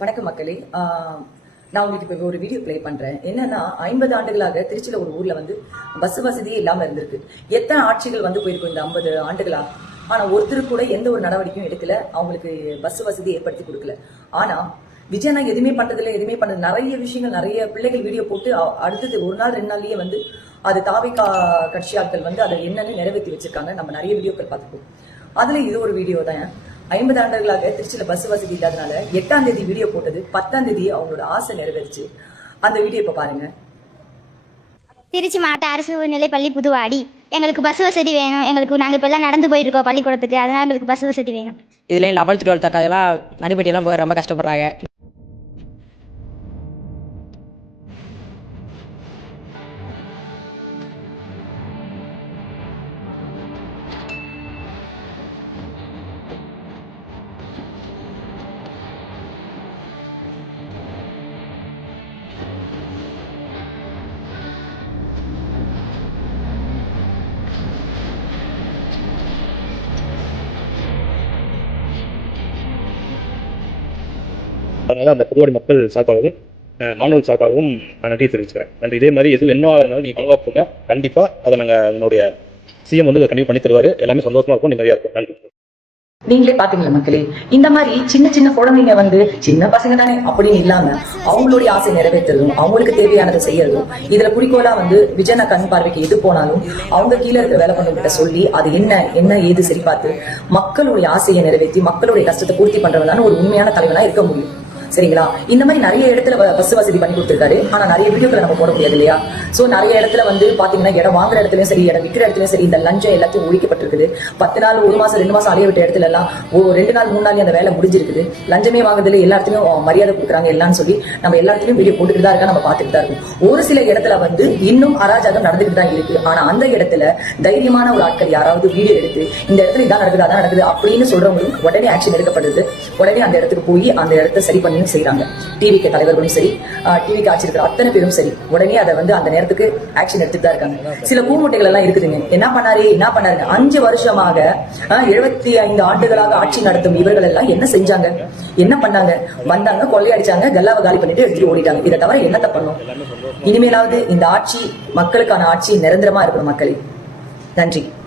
வணக்கம் மக்களே. நான் உங்களுக்கு இப்போ ஒரு வீடியோ ப்ளே பண்றேன். என்னன்னா 50 ஆண்டுகளாக திருச்சியில ஒரு ஊர்ல வந்து பஸ் வசதியே இல்லாம இருந்திருக்கு. எத்தனை ஆட்சிகள் வந்து போயிருக்கும் இந்த 50 ஆண்டுகளா. ஆனா ஒருத்தருக்கு கூட எந்த ஒரு நடவடிக்கையும் எடுக்கல, அவங்களுக்கு பஸ் வசதி ஏற்படுத்தி கொடுக்கல. ஆனா விஜயனா எதுவுமே பண்றதுல எதுவுமே பண்ணது நிறைய விஷயங்கள், நிறைய பிள்ளைகள் வீடியோ போட்டு அடுத்தது ஒரு நாள் 2 நாள்லயே வந்து அது தாவிகா கட்சி ஆட்கள் வந்து அதை என்னன்னு நிறைவேற்றி வச்சிருக்காங்க. நம்ம நிறைய வீடியோக்கள் பார்த்துப்போம். அதுல இது ஒரு வீடியோ தான். 50 ஆண்டுகளாக திருச்சியில பஸ் வசதி இல்லாதனால 8ஆம் தேதி வீடியோ போட்டது, 10ஆம் தேதி அவங்களோட ஆசை நிறைவேறிச்சு. அந்த வீடியோ இப்ப பாருங்க. திருச்சி மாவட்ட அரசு உயர்நிலைப்பள்ளி புதுவாடி. எங்களுக்கு பஸ் வசதி வேணும். நாங்கள் இப்போ எல்லாம் நடந்து போயிருக்கோம் பள்ளிக்கூடத்துக்கு. அதனால எங்களுக்கு பஸ் வசதி வேணும். இதுலேயும் 11th 12th அக்காதெல்லாம் நடுப்பட்டியெல்லாம் போய் ரொம்ப கஷ்டப்படுறாங்க. அதனால அந்த புதுவாடி மக்கள் சார்பாகவும் மாணவர்கள் சார்பாகவும் நான் நன்றி தெரிவிச்சுக்கிறேன். நன்றி. இதே மாதிரி எது என்ன இருந்தாலும் நீங்கள் பங்கா போங்க. கண்டிப்பாக அதை நாங்கள் என்னுடைய சிஎம் வந்து கண்டிப்பாக பண்ணி தருவார். எல்லாமே சந்தோஷமா இருக்கும், நிம்மதியாக இருக்கும். நன்றி. நீங்களே பாத்தீங்களா மக்களே, இந்த மாதிரி சின்ன சின்ன குழந்தைங்க வந்து சின்ன பசங்க தானே அப்படின்னு இல்லாம அவங்களுடைய ஆசை நிறைவேற்றுறதும் அவங்களுக்கு தேவையானதை செய்யறதும் இதுல குறிக்கோளா வந்து விஜயனா கண் பார்வைக்கு எது போனாலும் அவங்க கீழே இருக்கிற வேலை பண்ணவங்கிட்ட சொல்லி அது என்ன ஏது சரி பார்த்து மக்களுடைய ஆசையை நிறைவேற்றி மக்களுடைய கஷ்டத்தை பூர்த்தி பண்றவனால ஒரு உண்மையான தலைவனா இருக்க முடியும். சரிங்களா? இந்த மாதிரி நிறைய இடத்துல பஸ் வசதி பண்ணி கொடுத்திருக்காரு. ஆனா நிறைய வீடியோக்களை நம்ம போட முடியாது இல்லையா? சோ நிறைய இடத்துல வந்து பாத்தீங்கன்னா இடம் வாங்குற இடத்துலயும் சரி, இடம் விற்கிற இடத்துலயும் சரி, இந்த லஞ்சம் எல்லாத்தையும் ஒழிக்கப்பட்டிருக்குது. 10 நாள் 1 மாசம் 2 மாசம் அலைய விட்ட இடத்துல எல்லாம் 2 நாள் 3 நாள் அந்த வேலை முடிஞ்சிருக்குது. லஞ்சமே வாங்குறதுல எல்லா இடத்துலயும் மரியாதை கொடுக்குறாங்க எல்லாம்னு சொல்லி நம்ம எல்லா இடத்துலயும் வீடியோ போட்டுட்டு தான் இருக்கா, நம்ம பார்த்துட்டு தான் இருக்கும். ஒரு சில இடத்துல வந்து இன்னும் அராஜகம் நடந்துகிட்டு தான் இருக்கு. ஆனா அந்த இடத்துல தைரியமான ஒரு ஆட்கள் யாராவது வீடியோ எடுத்து இந்த இடத்துல இதான் நடக்குது அதான் நடக்குது அப்படின்னு சொல்றவங்களும் உடனே ஆக்ஷன் எடுக்கப்படுது. உடனே அந்த இடத்துக்கு போய் அந்த இடத்த சரி பண்ணி செய்யறாங்க. டிவிக்கு தலைவர்களும் சரி, டிவிக்கு ஆட்சி இருக்கிற அத்தனை பேரும் சரி, உடனே அதை வந்து அந்த நேரத்துக்கு ஆக்ஷன் எடுத்துட்டு தான் இருக்காங்க. சில பூமுட்டைகள் எல்லாம் இருக்குதுங்க. என்ன பண்ணாரு 5 வருஷமாக 75 ஆண்டுகளாக ஆட்சி நடத்தும் இவர்கள் எல்லாம் என்ன செஞ்சாங்க, என்ன பண்ணாங்க? வந்தாங்க, கொள்ளையடிச்சாங்க, கல்லாவை காலி பண்ணிட்டு எடுத்துட்டு ஓடிட்டாங்க. இதை தவிர என்னத்தை பண்ணும்? இனிமேலாவது இந்த ஆட்சி மக்களுக்கான ஆட்சி நிரந்தரமா இருக்கணும் மக்களே. நன்றி.